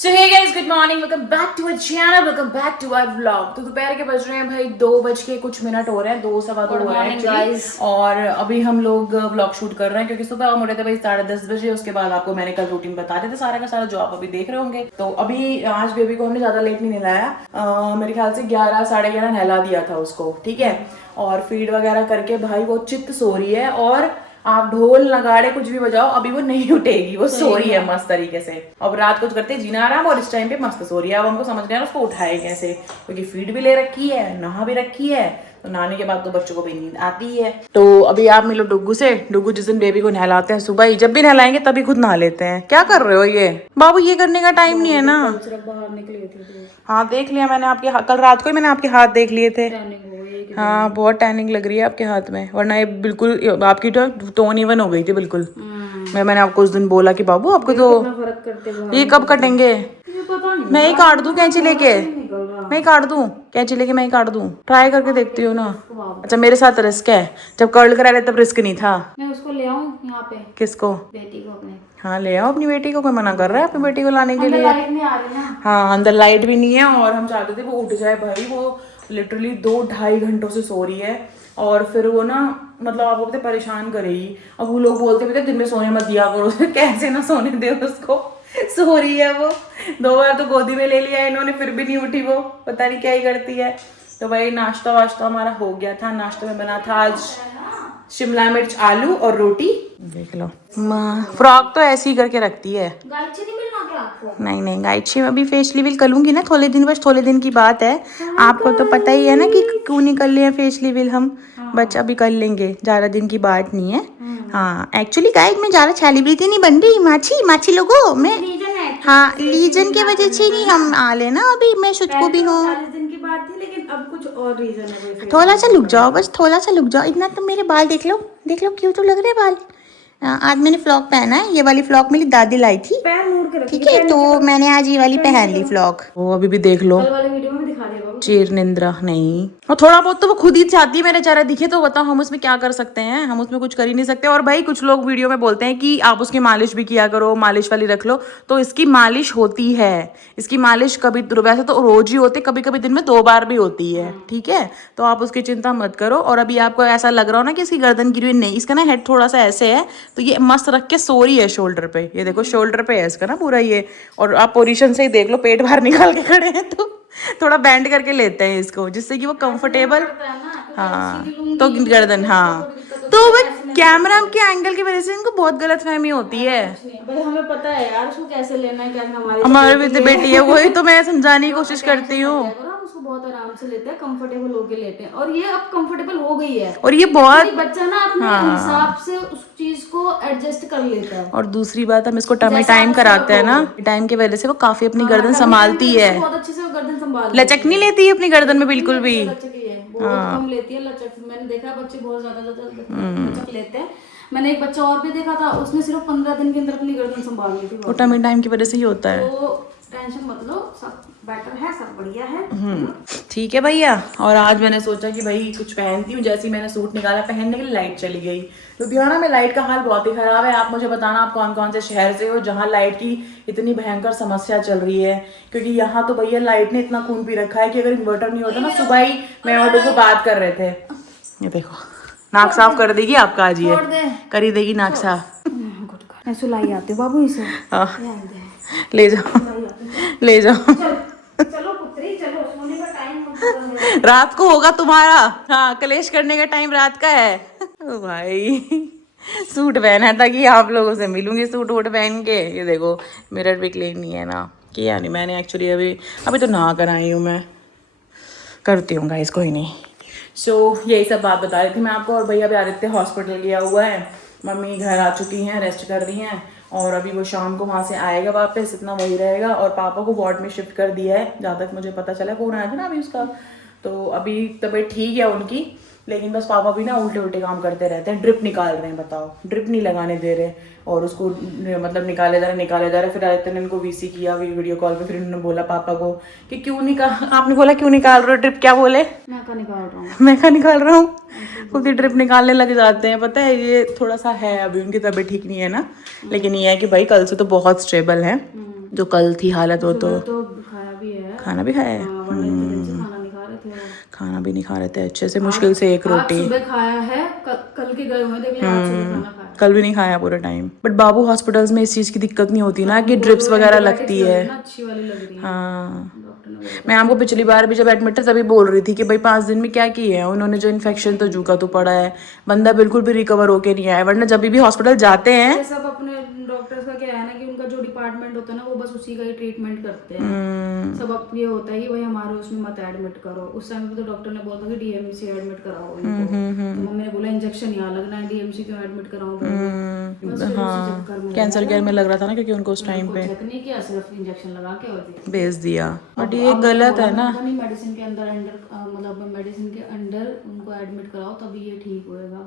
So hey guys, good morning. Welcome back to our channel. Welcome back to our vlog. तो दोपहर के बज रहे हैं भाई 2:00 कुछ हो रहे हैं, 2:15 हो रहे हैं guys. और अभी हम लोग व्लॉग शूट कर रहे हैं क्योंकि सुबह हम उठे थे भाई 10:30 बजे. उसके बाद आपको मैंने कल रूटीन बता दिया था सारा का सारा जो आप अभी देख रहे होंगे. तो अभी आज बेबी को हमने ज्यादा लेट नहीं नहलाया. मेरे ख्याल से 11 11:30 नहला दिया था उसको, ठीक है. और फीड वगैरह करके भाई वो चित्त सो रही है. और आप ढोल नगाड़े कुछ भी बजाओ अभी वो नहीं उठेगी, वो सो रही है मस्त तरीके से. अब रात कुछ करते जीना आराम और इस टाइम पे मस्त सो रही है. अब हमको समझ नहीं आ रहा उसको उठाए कैसे, क्योंकि फीड भी ले रखी है, नहा भी रखी है. तो नहाने के बाद तो बच्चों को भी नींद आती है. तो अभी आप मिलो डुग्गू से. डुग्गू जिस दिन बेबी को नहलाते हैं सुबह ही, जब भी नहलाएंगे तभी खुद नहा लेते हैं. क्या कर रहे हो ये बाबू, ये करने का टाइम नहीं है ना. बाहर निकले थे. हाँ देख लिया मैंने आपके कल रात को ही मैंने आपके हाथ देख लिए थे. हाँ बहुत टैनिंग लग रही है आपके हाथ में, वरना ये बिल्कुल आपकी तो टोन इवन हो गई थी बिल्कुल. मैंने आपको उस दिन बोला कि बाबू आपको तो फर्क करते ये कब कटेंगे. पता नहीं. मैं ही काट दूं कैंची लेके, मैं ही काट दूं कैंची लेके, मैं ही काट दूं. ट्राई करके देखती हूँ ना. अच्छा मेरे साथ रिस्क है, जब कर्ल करा रहे तब रिस्क नहीं था. मैं उसको ले आऊं यहाँ पे, किसको. बेटी को अपने. हाँ ले आओ अपनी बेटी को, कोई मना कर रहा है अपनी बेटी को लाने के लिए. लाइट नहीं आ रही ना. हाँ अंदर लाइट भी नहीं है. और हम चाहते थे वो उठ जाए भाई, वो लिटरली 2-2.5 घंटों से सो रही है. और फिर वो ना मतलब आपको पता परेशान करेगी. अब वो लोग बोलते भी थे दिन में सोने मत दिया करो. कैसे ना सोने दे उसको, सो रही है वो. 2 बार तो गोदी में ले लिया इन्होंने, फिर भी नहीं उठी वो, पता नहीं क्या ही करती है. तो भाई नाश्ता वाश्ता हमारा हो गया था. नाश्ते में बना था आज शिमला मिर्च आलू और रोटी. देख लो फ्रॉक तो ऐसी ही करके रखती है. गाइड नहीं मिलना क्या आपको? नहीं गाइड से अभी फेशियल विल करूंगी ना थोड़े दिन, बस थोड़े दिन की बात है. आपको तो पता ही है ना कि क्यों नहीं कर लिए फेशियल विल हम. बस अभी कर लेंगे, ज्यादा दिन की बात नहीं है. हाँ एक्चुअली गाइड में ज्यादा सेलिब्रिटी नहीं बन रही. माछी लोगों में. हाँ लीजन की वजह से नहीं हम आ लेना. अभी मैं खुद को भी हूँ. 40 दिन की बात थी, लेकिन अब कुछ और रीजन है. थोड़ा सा लुक जाओ, बस थोड़ा सा लुक जाओ. इतना तो मेरे बाल देख लो क्यों तो लग रहे बाल. आज मैंने फ्लॉक पहना है. ये वाली फ्लॉक मेरी दादी लाई थी, पैर मोड़ के ठीक है. तो मैंने आज ये वाली पहन ली फ्लॉक. वो अभी भी देख लो कल वाले वीडियो में दिखा दिया बाबू. चीर निंद्रा नहीं. और थोड़ा बहुत तो वो खुद ही चाहती है मेरा चेहरा दिखे. तो बताओ हम उसमें क्या कर सकते हैं, हम उसमें कुछ कर ही नहीं सकते. और भाई कुछ लोग वीडियो में बोलते हैं कि आप उसकी मालिश भी किया करो, मालिश वाली रख लो. तो इसकी मालिश होती है. इसकी मालिश कभी वैसे तो रोज ही होती, कभी कभी दिन में 2 बार भी होती है, ठीक है. तो आप उसकी चिंता मत करो. और अभी आपको ऐसा लग रहा हो ना कि इसकी गर्दन गिरी हुई, नहीं. इसका ना हेड थोड़ा सा ऐसे है, तो ये मस्त रख के सो रही है शोल्डर पे. ये देखो शोल्डर पे है इसका ना पूरा ये. और आप पोजीशन से ही देख लो, पेट बाहर निकाल के खड़े हैं. तो थोड़ा बैंड करके लेते हैं इसको, जिससे कि वो कंफर्टेबल. हाँ तो गर्दन. हाँ तो वो कैमरा के एंगल की वजह से इनको बहुत गलतफहमी होती है. भाई हमें पता है यार उसको कैसे लेना है, क्या हमारे भी तो बेटी है, वही तो मैं समझाने की कोशिश करती हूँ. हम उसको बहुत आराम से लेते हैं, कंफर्टेबल होके लेते हैं. और ये अब कंफर्टेबल हो गई है. और ये बहुत बच्चा ना अपने हिसाब से उस चीज को एडजस्ट कर लेता है. और दूसरी बात हम इसको टमी टाइम कराते हैं ना, टाइम की वजह से वो काफी अपनी गर्दन संभालती है. बहुत अच्छे से गर्दन संभाल लचक नहीं लेती है अपनी गर्दन में बिल्कुल भी. बहुत कम लेती है लचक. मैंने देखा बच्चे बहुत ज्यादा लचक लेते हैं. मैंने एक बच्चा और भी देखा था, उसने सिर्फ 15 दिन के अंदर अपनी गर्दन संभाल ली थी. वो टमी टाइम की वजह से ही होता है. तो टेंशन मत लो, सब बेटर है, सब बढ़िया है. ठीक है भैया. और आज मैंने सोचा कि भाई कुछ पहनती हूँ. जैसे ही मैंने सूट निकाला पहनने के लिए लाइट चली गई. लुधियाना में लाइट का हाल बहुत ही खराब है. आप मुझे बताना आप कौन कौन से शहर से हो जहाँ लाइट की इतनी भयंकर समस्या चल रही है. क्योंकि यहाँ तो भैया लाइट ने इतना खून पी रखा है कि अगर इन्वर्टर नहीं होता ना. सुबह ही मैं और को बात कर रहे थे. ये देखो नाक साफ कर देगी आपका आज, ये कर ही देगी नाक साफ. सुलाई आती बाबू इसे. ले जाओ चलो पुत्री चलो, सोने का टाइम रात को होगा तुम्हारा. हाँ कलेश करने का टाइम रात का है. ओ भाई सूट पहना है ताकि आप लोगों से मिलूंगी सूट वूट पहन के. ये देखो मिरर भी क्लीन नहीं है ना, किया नहीं मैंने एक्चुअली. अभी तो नहा कर आई हूँ मैं, करती हूँ गाइस कोई नहीं. सो यही सब बात बता रही थी मैं आपको. और भैया भी आदित्य हॉस्पिटल गया हुआ है. मम्मी घर आ चुकी हैं, रेस्ट कर रही हैं. और अभी वो शाम को वहाँ से आएगा वापस, इतना वही रहेगा. और पापा को वार्ड में शिफ्ट कर दिया है जहाँ तक मुझे पता चला. फोन आया था ना अभी उसका. तो अभी तबीयत ठीक है उनकी, लेकिन बस पापा भी ना उल्टे काम करते रहते हैं. ड्रिप निकाल रहे हैं, बताओ ड्रिप नहीं लगाने दे रहे. और उसको मतलब निकाले जा रहे. फिर आदित्य ने इनको वीसी किया वीडियो कॉल पे. फिर उन्होंने बोला पापा को कि क्यों निकाल, आपने बोला क्यों निकाल रहे हो ड्रिप, क्या बोले मैं का निकाल रहा हूँ. खुद ही ड्रिप निकालने लग जाते हैं. पता है ये थोड़ा सा है, अभी उनकी तबीयत ठीक नहीं है ना. लेकिन ये है कि भाई कल से तो बहुत स्टेबल है. जो कल थी हालत वो तो तो खाया भी है, खाना भी खाया है। वरना इतने दिन से खाना नहीं खा रहे थे वो। खाना भी नहीं खा रहे थे अच्छे से, मुश्किल से एक आज रोटी। सुबह खाया है, कल के गए हुए देख ले, आज सुबह खाना खाया। कल भी नहीं खाया पूरे टाइम। बट बाबू हॉस्पिटल्स में इस चीज की दिक्कत नहीं होती ना कि ड्रिप्स वगैरह लगती है। अच्छी वाली लग रही है। हाँ, डॉक्टर ने बोला मैं आपको पिछली बार भी जब एडमिट था तभी बोल रही थी कि भाई 5 दिन में क्या किए हैं उन्होंने, जो इन्फेक्शन तो जू का तो पड़ा है, बंदा बिल्कुल भी रिकवर होके नहीं आया। वरना जब भी हॉस्पिटल जाते हैं, ये सब अपने डॉक्टर्स का क्या है ना कि उनका जो डिपार्टमेंट होता है ना वो बस उसी का ही ट्रीटमेंट करते हैं। सब अब ये होता है कि भाई हमारे उसमें मत एडमिट करो। उस टाइम पे तो डॉक्टर ने बोला था कि डीएमसी एडमिट कराओ इनको, तो मम्मी ने बोला इंजेक्शन यहाँ लगना है, डीएमसी क्यों एडमिट कराऊं? बस फिर उसी चक्कर में कैंसर केयर में लग रहा था ना, क्योंकि उनको उस टाइम पे चेक नहीं किया, सिर्फ इंजेक्शन लगा के और भेज दिया। बट ये गलत है ना। नहीं, मेडिसिन के अंदर मतलब मेडिसिन के अंदर उनको एडमिट कराओ तभी ये ठीक होएगा।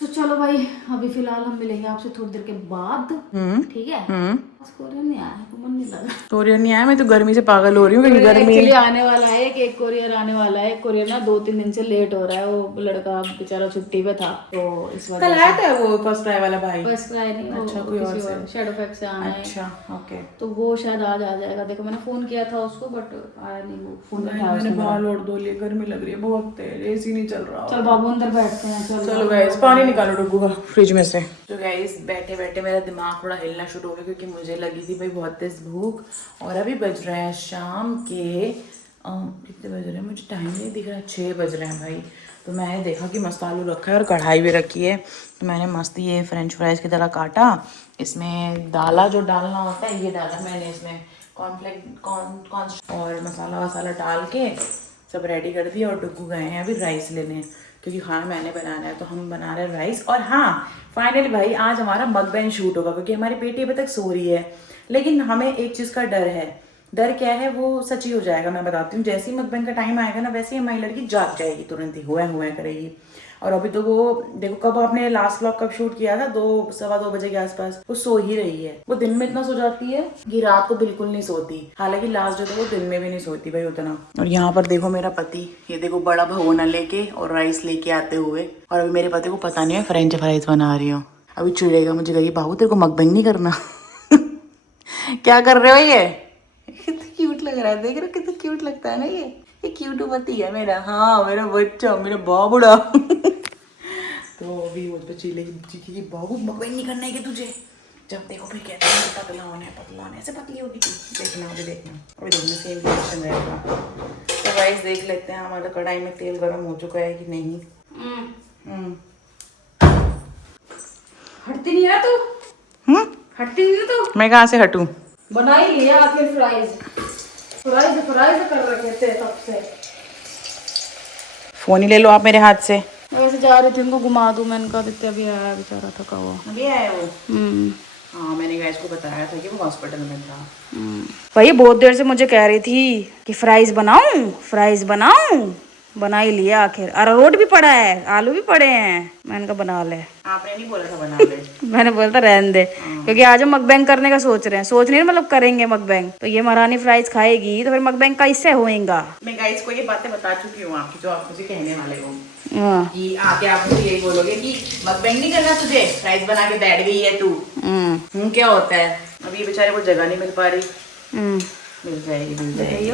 तो चलो भाई, अभी फिलहाल हम मिलेंगे आपसे थोड़ी देर के बाद, ठीक है? बस कोरियर नहीं आया है, तो मन नहीं लगा। कोरियर नहीं आया, मैं तो गर्मी से पागल हो रही हूँ, क्योंकि गर्मी एक्चुअली आने वाला है, एक कोरियर आने वाला है। कोरियर ना 2-3 दिन से लेट हो रहा है, वो लड़का बेचारा छुट्टी पे था, तो इस वजह कल आया था वो फर्स्ट ट्राई वाला भाई। बस ट्राई नहीं, वो किसी और शैडो फैक्ट से आना है। अच्छा, ओके। तो वो शायद आज आ जाएगा। देखो मैंने फोन किया था उसको, बट आया नहीं, वो फोन नहीं उठाया। मैंने बाल और धो लिए, गर्मी लग रही है बहुत तेज, एसी नहीं चल रहा। चल बाबू अंदर बैठते हैं। चलो गाइस, पानी निकालो डुगू का फ्रिज में से। तो गाइस बैठे बैठे मेरा दिमाग थोड़ा हिलना शुरू हो गया, क्योंकि मुझे लगी थी भाई बहुत तेज भूख। और अभी बज रहे हैं शाम के कितने बज रहे हैं मुझे टाइम नहीं दिख रहा है, 6 बज रहे हैं भाई। तो मैंने देखा कि मस्त आलू रखा है और कढ़ाई भी रखी है, तो मैंने मस्त ये फ्रेंच फ्राइज की तरह काटा, इसमें डाला जो डालना होता है, ये डाला मैंने इसमें कॉर्न और मसाला वसाला डाल के सब रेडी कर दिया। और डुगू गए हैं अभी राइस लेने, क्योंकि खाना मैंने बनाना है, तो हम बना रहे हैं राइस। और हाँ, फाइनली भाई आज हमारा मकबैन शूट होगा, क्योंकि हमारी बेटी अभी तक सो रही है। लेकिन हमें एक चीज़ का डर है। डर क्या है वो सच ही हो जाएगा, मैं बताती हूँ। जैसे ही मकबैन का टाइम आएगा ना, वैसे ही हमारी लड़की जाग जाएगी, तुरंत ही हुआ करेगी। और अभी तो वो देखो, कब आपने लास्ट व्लॉग कब शूट किया था, 2-2:15 बजे के आसपास, वो सो ही रही है। वो दिन में इतना सो जाती है कि रात को बिल्कुल नहीं सोती। हालांकि लास्ट जो था वो दिन में भी नहीं सोती भाई उतना। और यहाँ पर देखो मेरा पति, ये देखो बड़ा भगोना लेके और राइस लेके आते हुए। और अभी मेरे पति को पता नहीं है फ्रेंच फ्राइज बना रही हूँ। अभी चिड़ेगा मुझे, कहेगी बाबू तेरे को मकबैन नहीं करना। क्या कर रहे हो? ये कितना क्यूट लग रहा है, देख रहे हो कितना क्यूट लगता है ना ये क्यूट पति है मेरा। हाँ, मेरा बच्चा, मेरा बाबूड़ा। तो अभी वो तो चिल्लेगी बाबू मकबैन नहीं करना है कि तुझे, जब देखो फिर कहते हैं पतला होना है, ऐसे पतली होगी तू, देखना अभी देखना सेम रिएक्शन रहेगा। तो गाइस देख लेते हैं हमारा कढ़ाई में तेल गर्म हो चुका है कि नहीं। हटती नहीं है तू? हटती नहीं तू? मैं कहाँ से हटूं? बना ही लिया आखिर फ्राइज कर रखे थे तब से। फोन ही ले लो आप मेरे हाथ से। वैसे जा रही थी उनको घुमा दूं, मैंने कहा देते अभी आया बेचारा थका हुआ। अभी आया वो? हाँ, मैंने गाइस को बताया था कि वो हॉस्पिटल में था। वही बहुत देर से मुझे कह रही थी कि फ्राइज बनाऊं, बना ही लिया आखिर। अरारोट भी पड़ा है, आलू भी पड़े हैं, मैंने कहा बना ले। आपने नहीं बोला था बना ले। मैंने बोला था रहने दे, क्योंकि आज हम मकबैंग करने का सोच रहे हैं, मतलब करेंगे मकबैंग। तो ये महारानी फ्राइज खाएगी तो फिर मकबैंग कैसे होएगा? मैं गाइस को ये बातें बता चुकी हूँ आपकी, जो आप मुझे कहने वाले हो कि आके आप मुझे यही बोलोगे कि मकबैंग नहीं करना तुझे, फ्राइज बना के बैठ गई है तू। क्या होता है, अभी ये बेचारे को जगह नहीं मिल पा रही। मिल जाएगी।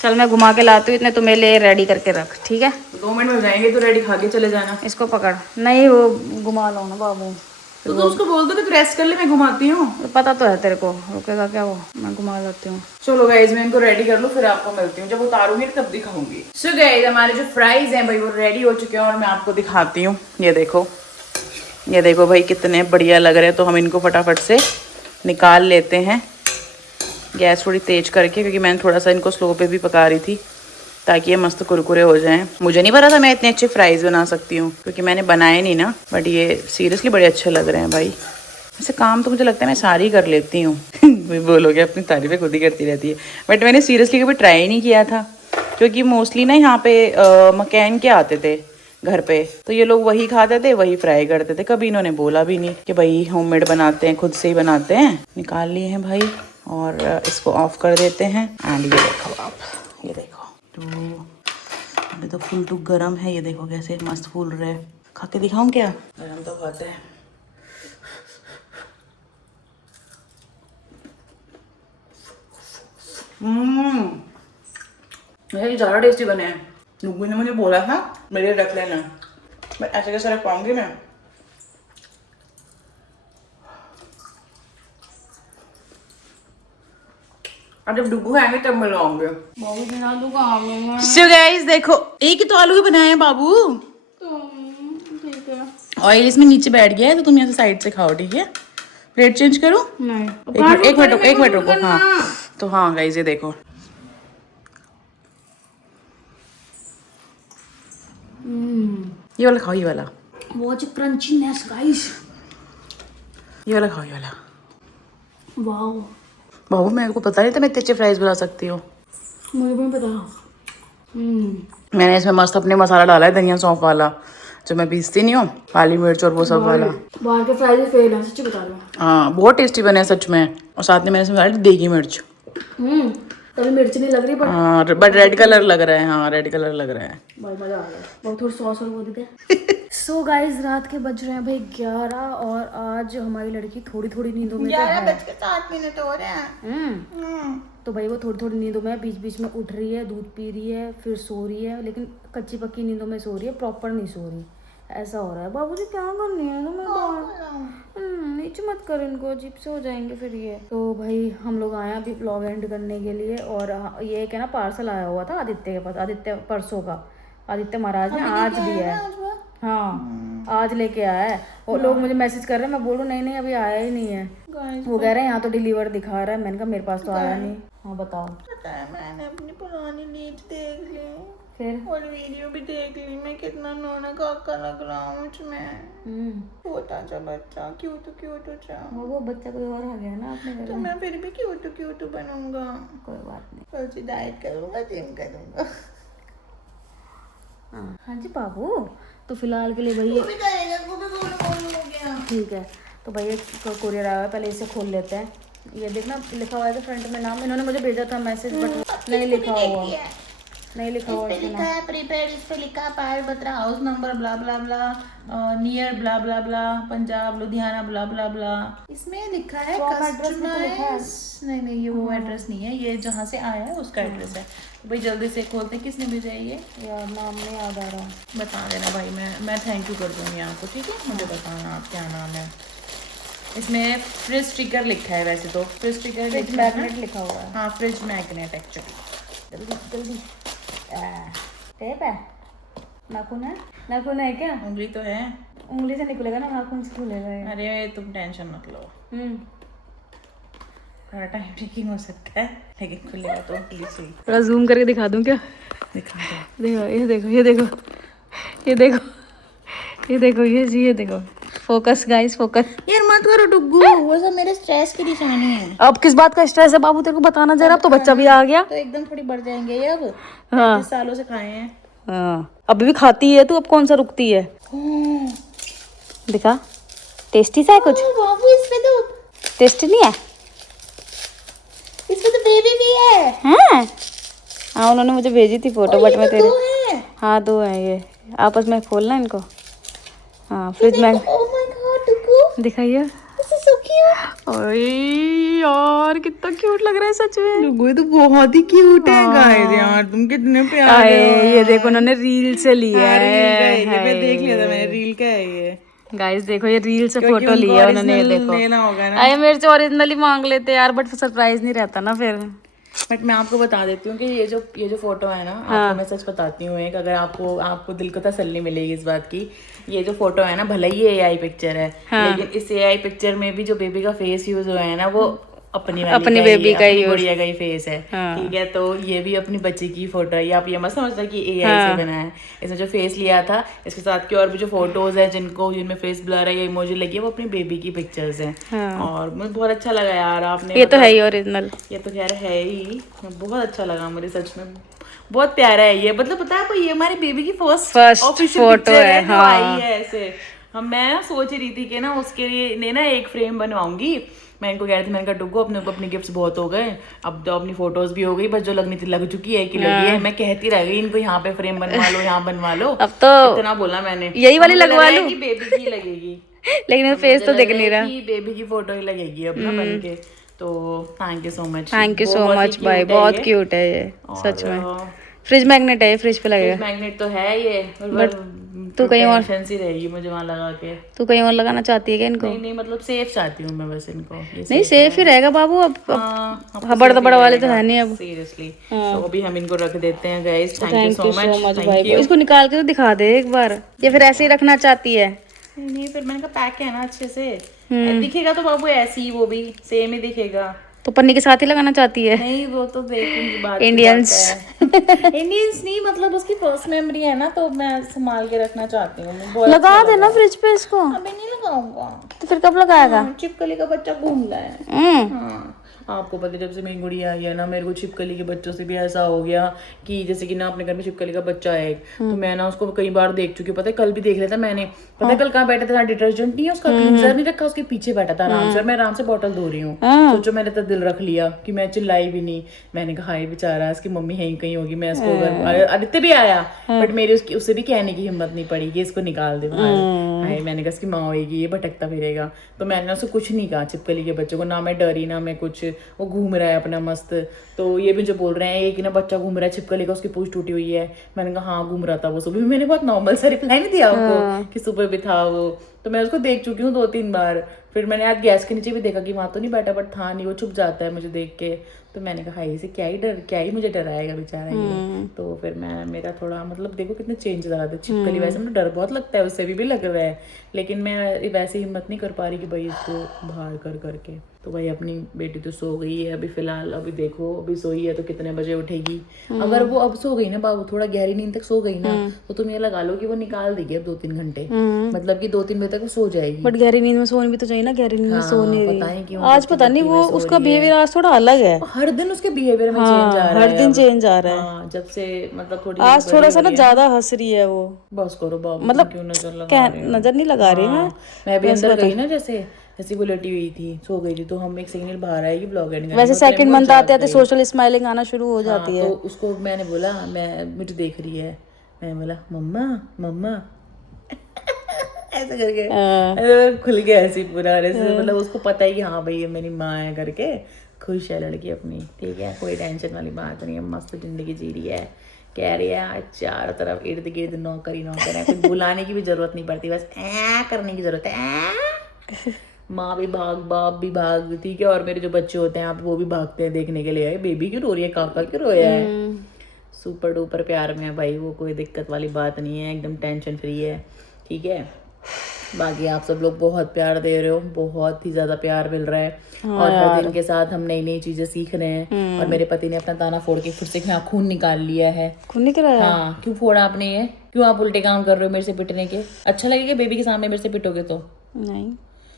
चल मैं घुमा के लाती हूँ, इतने तुम्हें ले रेडी करके रख, ठीक है? 2 मिनट में हो जाएंगे, तो रेडी खा के चले जाना। इसको पकड़, नहीं वो घुमा लो ना बाबू। तो उसको बोल दो कि तू रेस्ट कर ले, मैं घुमाती हूँ। पता तो है तेरे को, रुकेगा क्या वो? मैं घुमा लाती हूँ। चलो गाइज, मैं इनको रेडी कर लूँ, फिर आपको मिलती हूँ। जब उतारूंगी तब दिखाऊंगी। सो गाइज, हमारे जो फ्राइज हैं भाई वो रेडी हो चुके हैं, और मैं आपको दिखाती हूँ। ये देखो भाई कितने बढ़िया लग रहे हैं। तो हम इनको फटाफट से निकाल लेते हैं, गैस थोड़ी तेज करके, क्योंकि मैंने थोड़ा सा इनको स्लो पे भी पका रही थी, ताकि ये मस्त कुरकुरे हो जाएं। मुझे नहीं पता था मैं इतने अच्छे फ्राइज बना सकती हूँ, क्योंकि मैंने बनाए नहीं ना। बट ये सीरियसली बड़े अच्छे लग रहे हैं भाई। वैसे काम तो मुझे लगता है मैं सारी कर लेती हूँ। बोलोगे अपनी तारीफें खुद ही करती रहती है। बट मैंने सीरियसली कभी ट्राई नहीं किया था, क्योंकि मोस्टली ना यहाँ पे मकैन के आते थे घर पे, तो ये लोग वही खाते थे, वही फ्राई करते थे। कभी इन्होंने बोला भी नहीं कि भाई होममेड बनाते हैं, खुद से ही बनाते हैं। निकाल लिए हैं भाई, और इसको ऑफ कर देते हैं। एंड ये देखो आप, ये देखो, तो अभी तो फुल तो गरम है। ये देखो कैसे मस्त फूल रहे हैं। खा के दिखाऊं क्या? गरम तो बहुत है। ये ज़्यादा टेस्टी बने हैं। नुगू ने मुझे बोला था मेरे रख लेना, मैं ऐसे कैसे रख पाऊंगी मैं। अब जब डुगू खाएंगे तब मैं लाऊंगी। बाबू बिना तो कहाँ गए सो गाइस देखो, एक ही तो आलू ही बनाए हैं बाबू। ठीक है। ऑयल इसमें नीचे बैठ गया है तो तुम यहाँ से साइड से खाओ, ठीक है? प्लेट चेंज करूं? नहीं एक मिनट रुको। हाँ तो हाँ गाइस ये देखो, ये वाला खाओ, ये वाला, बहुत क्रंचीनेस गाइस। ये वाला खाओ, ये वाला। वाओ, बाबू मेरे को पता नहीं था मैं इतने अच्छे फ्राइज बना सकती हूँ। मुझे भी नहीं पता। मैंने इसमें मस्त अपने मसाला डाला है, धनिया सौंफ वाला, जो मैं पीसती नहीं हूँ, काली मिर्च और वो सब वाला। बाहर के फ्राइज फेल है, सच्ची बता रहा हूँ। हाँ बहुत टेस्टी बने हैं सच में। और साथ में मैंने इसमें डाली देगी मिर्च। कभी मिर्च नहीं लग रही बट हाँ बट रेड कलर लग रहा है। हाँ रेड कलर लग रहा है। बहुत मजा आ गया। बहुत थोड़ी सॉस और वो देते। सो गाइस रात के बज रहे हैं भाई 11 और आज हमारी लड़की थोड़ी थोड़ी नींदों में 11:07 हो रहे हैं। तो भाई वो थोड़ी थोड़ी नींदों में बीच बीच में उठ रही है, दूध पी रही है, फिर सो रही है, लेकिन कच्ची पक्की नींदों में सो रही है, प्रॉपर नहीं सो रही। ऐसा हो रहा है। बाबूजी क्या करनी है तुम्हें? नीचे मत कर इनको, अजीब से हो जाएंगे फिर ये। तो भाई हम लोग आए अभी व्लॉग एंड करने के लिए। और ये एक है ना पार्सल आया हुआ था आदित्य के पास, आदित्य परसों का, आदित्य महाराज ने आज दिया है। हाँ आज लेके आया है। और लोग मुझे मैसेज कर रहे हैं, मैं बोलूँ नहीं अभी आया ही नहीं है। वो कह रहे हैं यहाँ तो डिलीवर दिखा रहा है। मैंने कहा मेरे पास तो आया नहीं। हाँ बताओ। मैंने अपनी पुरानी लीड देख ली, फिर और वीडियो भी देख ली, मैं कितना नोना काका लग रहा हूँ उसमें। छोटा सा बच्चा क्यूट सा। वो बच्चा कोई और आ गया ना अपने घर तो में। मैं फिर भी क्यूट बनूंगा। कोई बात नहीं। कल से डाइट करूंगा, जिम करूंगा। हाँ जी बाबू। तो फिलहाल के लिए भैया ठीक है। तो भैया कोरियर आया है, पहले इसे खोल लेते हैं। ये देखना लिखा हुआ है फ्रंट में नाम, इन्होंने मुझे भेजा था मैसेज बट नहीं लिखा हुआ लिखा है प्रीपेड, इस पे लिखा है पायल बत्रा हाउस नंबर ब्ला ब्ला ब्ला, नियर ब्ला ब्ला ब्ला, पंजाब लुधियाना ब्ला ब्ला ब्ला। इसमें लिखा है कस्टमाइज। नहीं ये वो एड्रेस नहीं है, ये जहाँ से आया है उसका एड्रेस है। तो भाई जल्दी से खोलते हैं। किसने भेजा है ये? यार नाम नहीं याद आ रहा। बता देना भाई, मैं थैंक यू कर दूंगी आपको, ठीक है? मुझे बताना आप क्या नाम है। इसमें फ्रिज स्टिकर लिखा है, वैसे तो फ्रिज स्टिकर फ्रिज मैग्नेट लिखा हुआ है। हाँ फ्रिज मैग्नेट एक्चुअली। जल्दी टेप है, नाखून है क्या? उंगली तो है, उंगली से निकलेगा ना, नाखून से खुलेगा ये। अरे तुम टेंशन मत लो, थोड़ा टाइम टेकिंग हो सकता है लेकिन खुलेगा तो उंगली से। थोड़ा जूम करके दिखा दूं क्या? दिखा दो। देखो ये देखो ये देखो ये देखो ये देखो ये देखो। Focus guys focus. यार मत करो डुग्गू, वो सब मेरे स्ट्रेस की निशानी है। अब किस बात का स्ट्रेस है बाबू, तेरे को बताना जरा। अब तो बच्चा भी आ गया तो एकदम थोड़ी बढ़ जाएंगे ये। अब 35 सालों से खाए हैं। हाँ अभी भी खाती है तू, अब कौन सा रुकती है? दिखा टेस्टी सा है कुछ। बाबू इसमें तो टेस्टी नहीं है? इसमें तो बेबी भी है। हाँ उन्होंने मुझे भेजी थी फोटो बट मैं तेरे। हाँ 2 है ये, आपस में खोलना इनको। हाँ फ्रिज में दिखाइए। यार कितना क्यूट लग रहा है सच में। डुग्गू तो बहुत ही क्यूट है गाइस। यार तुम कितने प्यारे हो। ये देखो उन्होंने रील से लिया है। मैं देख लिया था, मैंने रील का है ये। गाइस देखो ये रील से फोटो लिया उन्होंने। ये देखो लेना होगा ना। अरे मेरे से ओरिजिनली मांग लेते यार, बट सरप्राइज नहीं रहता ना फिर। बट मैं आपको बता देती हूँ कि ये जो फोटो है ना, आपको मैं सच बताती हूँ एक, अगर आपको दिल को तसल्ली मिलेगी इस बात की। ये जो फोटो है ना, भले ही ये AI पिक्चर है, लेकिन इस AI पिक्चर में भी जो बेबी का फेस यूज हुआ है ना, वो अपनी बेबी का ही गुड़िया का ही फेस है। ठीक है, तो ये भी अपनी बच्ची की फोटो है। ये आप ये मत समझना कि AI से बना है। इसमें जो फेस लिया था, इसके साथ की और भी जो फोटोज है जिनमें फेस ब्लर है या इमोजी लगी है, वो अपनी बेबी की पिक्चर्स हैं। और मुझे बहुत अच्छा लगा यार आपने। ये तो है ही ओरिजिनल। ये तो खैर है ही, बहुत अच्छा लगा मुझे सच में। बहुत प्यारा है ये, मतलब पता है आपको, ये हमारी बेबी की फर्स्ट फोटो है जो आई है ऐसे। मैं सोच रही थी कि ना उसके लिए ना एक फ्रेम बनवाऊंगी। मैं इनको कह रही थी, मैंने कहा डुग्गू अपने गिफ्ट्स बहुत हो गए, अब तो अपनी फोटोज भी हो गई, बस जो लगनी थी लग चुकी है कि लगी है। मैं कहती रह गई इनको, यहाँ पे फ्रेम बनवा लो, यहाँ बनवा लो। अब तो इतना बोला मैंने, यही वाली लगवा लो कि बेबी की लगेगी। लेकिन फेस तो दिख नहीं रहा। बेबी की फोटो ही लगेगी अब ना बन के। तो thank you so much. Thank you so much भाई, बहुत क्यूट है ये सच में। फ्रिज मैग्नेट है, फ्रिज पे लगेगा। मैग्नेट तो है ये, बट तू कहीं और सी रहेगी मुझे वहाँ लगा के। तू कहीं और लगाना चाहती है क्या इनको? नहीं मतलब सेफ चाहती हूँ मैं बस इनको। नहीं सेफ ही रहेगा बाबू, अब हबड़ दबड़ वाले तो है नहीं अब। सीरियसली। तो अभी हम इनको रख देते हैं guys. Thank you thank so you so much much भाई। इसको निकाल के तो दिखा दे एक बार, या फिर ऐसे ही रखना चाहती है? नहीं फिर मैंने कहा पैक है ना अच्छे से, दिखेगा तो बाबू ऐसे ही, वो भी सेम ही दिखेगा। तो पन्नी के साथ ही लगाना चाहती है? नहीं वो तो देखूंगी बात। इंडियंस इंडियंस नहीं, मतलब उसकी फर्स्ट मेमोरी है ना, तो मैं संभाल के रखना चाहती हूँ। लगा देना फ्रिज पे इसको। अभी नहीं लगाऊंगा। तो फिर कब लगाएगा? छिपकली का बच्चा घूम रहा है। हाँ आपको पता है जब से मेरी गुड़िया आई है ना, मेरे को छिपकली के बच्चों से भी ऐसा हो गया कि जैसे कि ना अपने घर में छिपकली का बच्चा है तो मैं ना उसको कई बार देख चुकी हूँ। पता है कल भी देख लिया था मैंने। पता है कल कहाँ बैठा था, डिटर्जेंट नहीं है उसका, क्लींजर नहीं रखा, उसके पीछे बैठा था आराम से, और मैं आराम से बॉटल धो रही हूँ। सोचो मैंने तो दिल रख लिया कि मैं चिल्लाई भी नहीं। मैंने कहा हाय बेचारा, इसकी मम्मी है ही कहीं होगी, मैं इसको आदित्य भी आया बट मेरी उससे भी कहने की हिम्मत नहीं पड़ी कि इसको निकाल दे बाहर। हाय मैंने कहा इसकी माँ होगी, ये भटकता फिरेगा। तो मैंने उससे कुछ नहीं कहा छिपकली के बच्चों को, ना मैं डरी ना मैं कुछ, वो घूम रहा है अपना मस्त। तो ये भी मुझे बोल रहे हैं एक ना बच्चा घूम रहा है छिपकली का, उसकी पूंछ टूटी हुई है। मैंने कहा हाँ घूम रहा था वो सुबह। मैंने बहुत नॉर्मल सा रिप्लाई नहीं दिया उनको कि सुबह भी था वो। तो मैं उसको देख चुकी हूँ 2-3 बार। फिर मैंने आज गैस के नीचे भी देखा कि वहां तो नहीं बैठा, बट था नहीं, वो छुप जाता है मुझे देख के। तो मैंने कहा इसे क्या ही मुझे डराएगा बेचारा ये। तो फिर मैं मेरा थोड़ा मतलब देखो कितने चेंज आ रहा था। छिपकली वैसे मुझे डर बहुत लगता है उससे, भी लग रहा है, लेकिन मैं वैसे हिम्मत नहीं कर पा रही कि भाई इसको बाहर कर करके। तो भाई अपनी बेटी तो सो गई है अभी फिलहाल। अभी देखो अभी सोई है तो कितने बजे उठेगी। अगर वो अब सो गई ना बाबू, थोड़ा गहरी नींद तक सो गई ना, तो तुम ये लगा लो कि वो निकाल देगी अब 2-3 घंटे, मतलब कि 2-3 बजे तक वो सो जाएगी। बट गहरी नींद में सोनी भी तो चाहिए ना, गहरी नींद में सो नहीं रही। पता नहीं क्यों आज पता नहीं वो उसका बिहेवियर आज थोड़ा अलग है। हर दिन उसके बिहेवियर में चेंज आ रहा है, हर दिन चेंज आ रहा है। जब से मतलब थोड़ी आज थोड़ा सा ना ज्यादा हंस रही है वो। बस करो बाबू, मतलब क्यों नजर नहीं लगा रही है। मैं भी अंदर गई ना, जैसे वो लेटी हुई थी, सो गई थी, तो हम एक सेकंड बाहर आएगी ब्लॉग एंड करने। वैसे सेकंड मंथ आते आते सोशल स्माइलिंग आना शुरू हो जाती है। तो उसको मैंने बोला, मुझे देख रही है, मैंने बोला मम्मा मम्मा ऐसा करके खुल गया ऐसे पूरा। मतलब उसको पता है कि हाँ भाई ये मेरी माँ है करके। खुश है लड़की अपनी, ठीक है, कोई टेंशन वाली बात नहीं है, मस्त जिंदगी जी रही है। कह रही है चारों तरफ इर्द गिर्द नौकरी है, कुछ बुलाने की भी जरूरत नहीं पड़ती, बस करने की जरूरत है। माँ भी भाग, बाप भी भाग, ठीक है, और मेरे जो बच्चे होते हैं आप वो भी भागते हैं देखने के लिए, बेबी क्यों रो रही है, काका क्यों रोया है। सुपर डुपर प्यार में है भाई वो, कोई दिक्कत वाली बात नहीं है, एकदम टेंशन फ्री है, ठीक है। बाकी आप सब लोग बहुत प्यार दे रहे हो, बहुत ही ज्यादा प्यार मिल रहा है। और हर दिन के साथ हम नई नई चीजें सीख रहे हैं। और मेरे पति ने अपना दाना फोड़ के फिर से यहाँ खून निकाल लिया है। खून निकला? हाँ, क्यों फोड़ा आपने ये? क्यों आप उल्टे काम कर रहे हो मेरे से पिटने के? अच्छा लगेगा बेबी के सामने मेरे से पिटोगे तो? नहीं।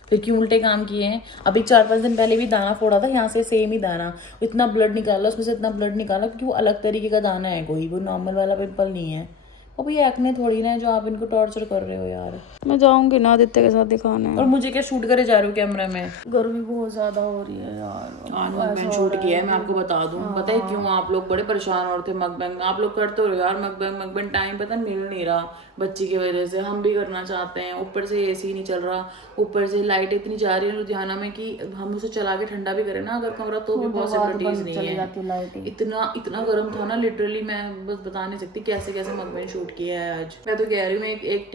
फिर क्यों उल्टे काम किए हैं? अभी 4-5 दिन पहले भी दाना फोड़ा था यहाँ से, सेम ही दाना, इतना ब्लड निकाला उसमें से, इतना ब्लड निकाला क्योंकि वो अलग तरीके का दाना है, कोई वो नॉर्मल वाला पिंपल नहीं है। और भाई एक्ने थोड़ी ना है जो आप इनको टॉर्चर कर रहे हो यार। मैं जाऊंगी ना आदित्य के साथ दिखाने। और मुझे क्या शूट करे जा रहे हो कैमरा में? गर्मी बहुत ज्यादा हो रही है यार। मैंने शूट किया है, मैं आपको बता दूं। पता है क्यों आप लोग बड़े परेशान हो रहे थे? मकबैंग आप लोग करते हो यार, मकबैंग टाइम पता मिल नहीं रहा बच्ची की वजह से। हम भी करना चाहते हैं, ऊपर से एसी नहीं चल रहा, ऊपर से लाइट इतनी जा रही है लुधियाना में कि हम उसे चला के ठंडा भी करें ना अगर कमरा, तो भी पॉसिबिलिटीज नहीं है। इतना गर्म था ना लिटरली, मैं बस बता नहीं सकती कैसे कैसे मकबैंग शूट किया है आज। मैं तो कह रही हूँ एक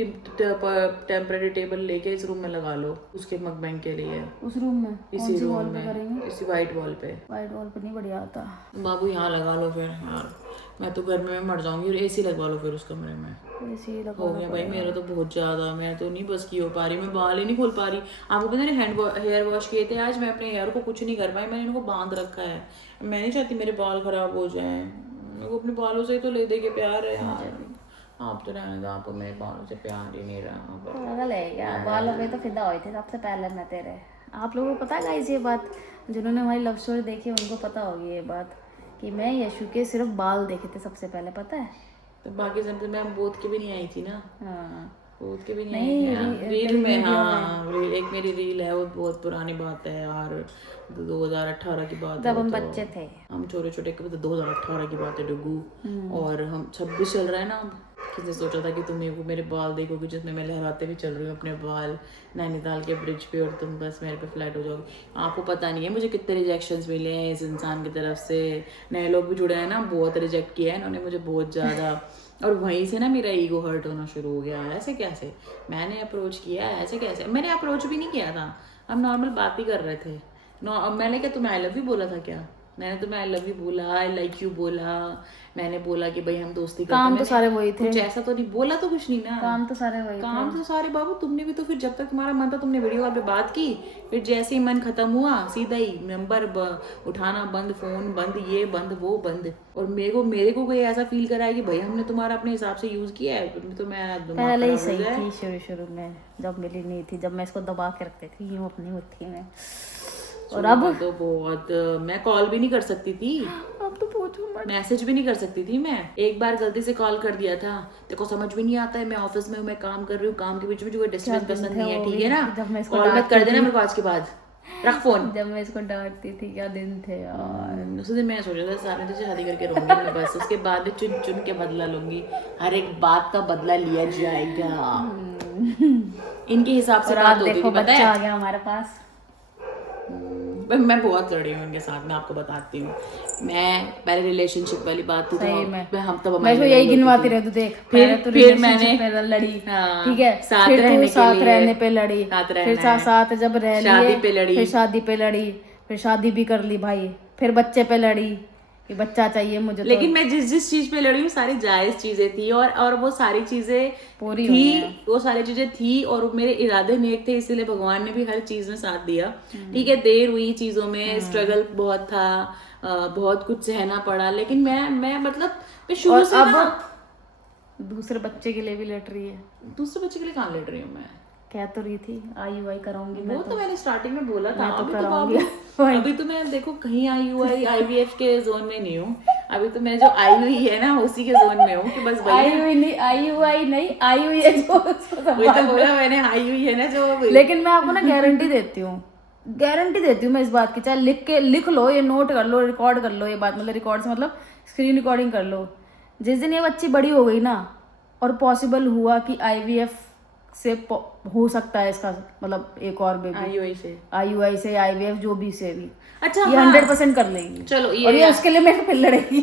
टेम्परेरी टेबल लेके इस रूम में लगा लो उसके मकबैंग के लिए। उस रूम में? इसी रूम में, इसी वाइट वॉल पे। वाइट वॉल पे नहीं बढ़िया आता बाबू, यहाँ लगा लो फिर यार, मैं तो गर्मी में मर जाऊंगी। और एसी लगवा लो फिर उस कमरे में। हो गया भाई मेरा तो बहुत ज्यादा, मैं तो नहीं बस की हो पा रही, मैं बाल ही नहीं खोल पा रही। आपको पता है हेयर वॉश किए थे आज, मैं अपने हेयर को कुछ नहीं कर पाई, मैंने इनको बांध रखा है। मैं नहीं चाहती मेरे बाल खराब हो जाए, मेरे को अपने बालों से ही तो ले दे के प्यार है यार। आप तो रहने दो, आपको मेरे बालों से प्यार ही नहीं रहा। पागल है क्या? बालों पे तो फिदा हुए थे सबसे पहले मैं तेरे। आप लोगों को पता है गाइस ये बात, जिन्होंने हमारी लव स्टोरी देखी उनको पता होगी ये बात कि मैं यशु के सिर्फ बाल देखे थे सबसे पहले, पता है? तो बाकी सब मैं बोध के भी नहीं आई थी ना। हाँ, बोध के भी नहीं आई थी रील में। हाँ, एक मेरी रील है, वो बहुत पुरानी बात है यार, 2018 की बात है, जब हम बच्चे थे, हम छोटे छोटे, 2018 की बात है डुगू। और हम 26 चल रहा है ना, किसने सोचा था कि तुम वो मेरे बाल देखोगे जिसमें मैं लहराते हुए चल रही हूँ अपने बाल नैनीताल के ब्रिज पे, और तुम बस मेरे पे फ्लैट हो जाओगे। आपको पता नहीं है मुझे कितने रिजेक्शंस मिले हैं इस इंसान की तरफ से। नए लोग भी जुड़े हैं ना, बहुत रिजेक्ट किया है इन्होंने मुझे, बहुत ज़्यादा। और वहीं से ना मेरा ईगो हर्ट होना शुरू हो गया। ऐसे कैसे मैंने अप्रोच किया, ऐसे कैसे? मैंने अप्रोच भी नहीं किया था, हम नॉर्मल बात ही कर रहे थे। मैंने क्या तुम्हें आई लव यू बोला था क्या? मैंने तुम्हें आई लव यू बोला, आई लाइक यू बोला, मैंने बोला कि भाई हम दोस्ती करते हैं। काम तो सारे वही थे, कुछ ऐसा तो नहीं बोला, तो कुछ नहीं ना। काम तो सारे वही काम तो सारे बाबू तुमने भी तो फिर जब तक तुम्हारा मन था तुमने वीडियो कॉल पे बात की, फिर जैसे ही मन खत्म हुआ सीधा ही नंबर उठाना बंद, फोन बंद, ये बंद वो बंद। और मेरे को कोई ऐसा फील करा है कि भाई हमने तुम्हारा अपने हिसाब से यूज किया है, तो मैं पहले ही सही थी शुरू में, जब मिली नहीं थी, जब मैं इसको दबा के रखती थी यूं अपनी मुट्ठी में। और अब तो बहुत, मैं कॉल भी नहीं कर सकती थी, अब तो पूछो मत। मैसेज भी नहीं कर सकती थी। मैं एक बार गलती से कॉल कर दिया था, तेरे को समझ भी नहीं आता है, मैं ऑफिस में हूँ, मैं काम कर रही हूँ, काम के बीच में जो डिस्टर्बेंस पसंद नहीं है, ठीक है ना? कॉल मत कर देना मेरे को आज के बाद, रख फोन। जब मैं इसको डांटती थी, क्या दिन थे यार। उस दिन मैं सोचा था सामने तुझे शादी करके रहूंगी मैं, बस उसके बाद में चुन चुन के बदला लूंगी, हर एक बात का बदला लिया जाएगा। इनके हिसाब से बात होती थी, पता है? आ गया हमारे पास। मैं बहुत लड़ी हूँ उनके साथ, मैं आपको बताती हूँ। मैं पहले रिलेशनशिप वाली बात थी, मैं तो यही गिनवाती रहती हूँ, देख फिर मैंने लड़ी, ठीक है, साथ रहने पे लड़ी, फिर साथ जब रह लिए शादी पे लड़ी, फिर शादी पे लड़ी, फिर शादी भी कर ली भाई, फिर बच्चे पे लड़ी कि बच्चा चाहिए मुझे। लेकिन मैं जिस चीज पे लड़ी हूँ सारी जायज चीजें थी, और वो सारी चीजें पूरी थी, वो सारी चीजें थी, और मेरे इरादे नेक थे, इसीलिए भगवान ने भी हर चीज में साथ दिया। ठीक है, देर हुई चीजों में, स्ट्रगल बहुत था, बहुत कुछ सहना पड़ा, लेकिन मैं मतलब मैं शुरू से ना दूसरे बच्चे के लिए भी लड़ रही है। दूसरे बच्चे के लिए कहाँ लड़ रही हूँ मैं? कह तो रही थी IUI कराऊंगी मैं, वो तो मैंने स्टार्टिंग में बोला था। अभी तो मैं देखो कहीं IUI IVF के जोन में नहीं हूँ, अभी तो मैं जो आई हुई है ना उसी के जोन में हूँ कि बस IUI नहीं आई हुई है जो बोला मैंने, आई हुई है ना जो। लेकिन मैं आपको ना गारंटी देती हूँ मैं इस बात की, चाहे लिख लो, ये नोट कर लो, रिकॉर्ड कर लो ये बात, मतलब रिकॉर्ड से मतलब स्क्रीन रिकॉर्डिंग कर लो। जिस दिन ये बच्ची बड़ी हो गई ना, और पॉसिबल हुआ कि IVF से हो सकता है इसका मतलब एक और बेबी, IUI से IVF जो भी से भी, अच्छा ये 100% कर लेगी। चलो ये उसके लिए मैं फिर लड़ेगी,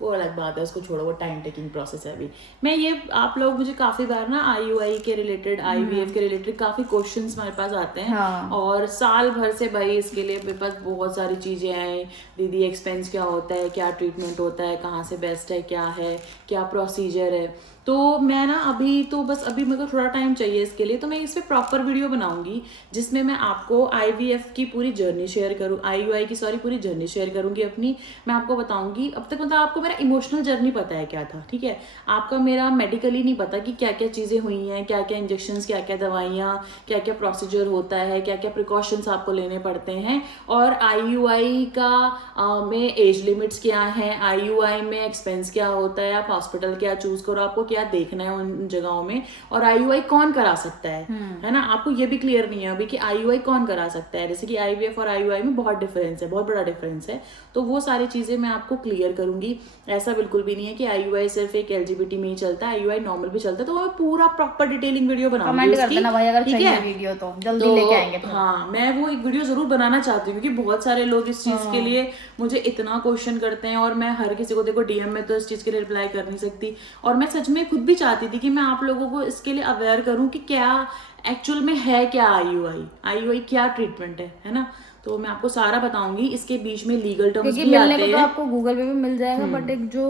वो अलग बात है, उसको छोड़ो, वो टाइम टेकिंग प्रोसेस है। अभी मैं ये आप लोग मुझे काफी बार ना IUI के रिलेटेड IVF के रिलेटेड काफी क्वेश्चंस हमारे पास आते हैं। हाँ। और साल भर से भाई इसके लिए मेरे पास बहुत सारी चीजें आई, दीदी एक्सपेंस क्या होता है, क्या ट्रीटमेंट होता है, कहाँ से बेस्ट है, क्या प्रोसीजर है। तो मैं ना अभी मेरे को थोड़ा टाइम चाहिए इसके लिए, तो मैं इस पे प्रॉपर वीडियो बनाऊंगी जिसमें मैं आपको IVF की पूरी जर्नी शेयर करूँ, IUI की पूरी जर्नी शेयर करूंगी अपनी। मैं आपको बताऊंगी, अब तक मतलब आपको मेरा इमोशनल जर्नी पता है क्या था, ठीक है, आपका मेरा मेडिकली नहीं पता कि क्या क्या चीज़ें हुई हैं, क्या क्या इंजेक्शंस, क्या क्या दवाइयाँ, क्या क्या प्रोसीजर होता है, क्या क्या प्रिकॉशंस आपको लेने पड़ते हैं, और IUI का में एज लिमिट्स क्या हैं, IUI में एक्सपेंस क्या होता है, आप हॉस्पिटल क्या चूज करो, आपको क्या देखना है उन जगहों में, और IUI कौन करा सकता है ना, आपको ये भी क्लियर नहीं है अभी कि IUI कौन करा सकता है। जैसे कि IVF और IUI में बहुत डिफरेंस है, बहुत बड़ा डिफरेंस है, तो वो सारी चीजें मैं आपको क्लियर करूंगी। ऐसा बिल्कुल भी नहीं है कि IUI सिर्फ एक LGBT में ही चलता है, IUI नॉर्मल भी चलता है, तो मैं पूरा प्रॉपर डिटेलिंग वीडियो बनाऊंगी उसकी, ठीक है, वीडियो तो जल्दी लेके आएंगे। हाँ, मैं वो एक वीडियो जरूर बनाना चाहती हूँ क्योंकि बहुत सारे लोग इस चीज के लिए मुझे इतना क्वेश्चन करते हैं, और मैं हर किसी को देखो DM में तो इस चीज के लिए रिप्लाई कर नहीं सकती, और मैं सच में खुद भी चाहती थी कि मैं आप लोगों को इसके लिए अवेयर करूं कि क्या एक्चुअल में है, क्या IUI क्या ट्रीटमेंट है ना, तो मैं आपको सारा बताऊंगी। इसके बीच में लीगल टर्म्स भी आते हैं, तो आपको गूगल पे भी मिल जाएगा, बट एक जो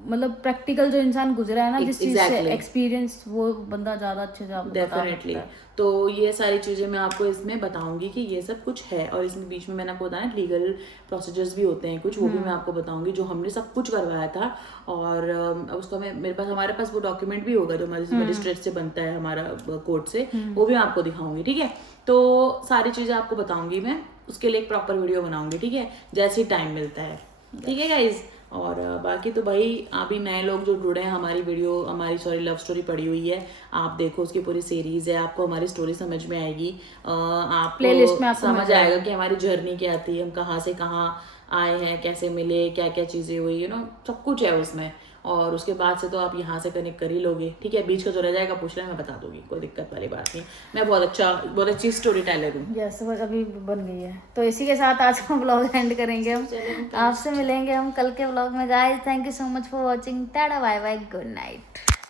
मतलब प्रैक्टिकल जो इंसान गुजरा है ना जिस चीज से एक्सपीरियंस, वो बंदा ज्यादा अच्छे से आपको डेफिनेटली। तो ये सारी चीजें मैं आपको इसमें बताऊंगी कि ये सब कुछ है, और इसमें बीच में मैंने आपको बताया लीगल प्रोसीजर्स भी होते हैं कुछ, वो भी मैं आपको बताऊंगी, जो हमने सब कुछ करवाया था। और उसका हमारे पास वो डॉक्यूमेंट भी होगा जो हमारे मजिस्ट्रेट से बनता है, हमारा कोर्ट से, वो भी मैं आपको दिखाऊंगी, ठीक है। तो सारी चीजें आपको बताऊंगी मैं, उसके लिए एक प्रॉपर वीडियो बनाऊंगी, ठीक है, जैसे ही टाइम मिलता है, ठीक है गाइज। और बाकी तो भाई अभी नए लोग जो जुड़े हैं, हमारी लव स्टोरी पड़ी हुई है, आप देखो, उसकी पूरी सीरीज है, आपको हमारी स्टोरी समझ में आएगी, आप प्लेलिस्ट में समझ आएगा कि हमारी जर्नी क्या थी, हम कहाँ से कहाँ आए हैं, कैसे मिले, क्या क्या चीजें हुई, सब कुछ है उसमें। और उसके बाद से तो आप यहाँ से कनेक्ट कर ही लोगे, ठीक है। बीच का जो रह जाएगा पूछ लेना, मैं बता दूंगी, कोई दिक्कत वाली बात नहीं। मैं बहुत अच्छी स्टोरी टेलर हूँ। यस, बस अभी बन गई है। तो इसी के साथ आज का व्लॉग एंड करेंगे हम। आपसे मिलेंगे हम कल के व्लॉग में guys. Thank you so much for watching. Tata bye bye, good night.